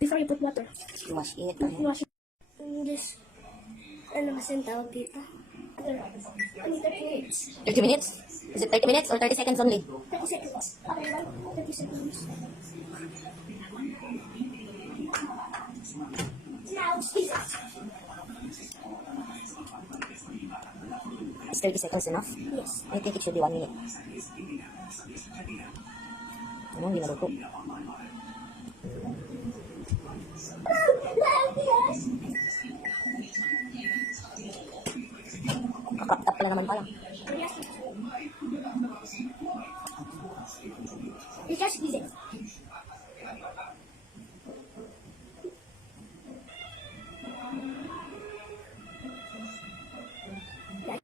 Before you put water. Wash it. Wash it. Just, ano kasi yung tawag dito? 30 minutes. 30 minutes? Is it 30 minutes or 30 seconds only? 30 seconds. Okay lang. 30 seconds. Now, Jesus. Is 30 seconds enough? Yes. I think it should be 1 minute. Ano, hindi maluto. Kakap-tap pala naman pala.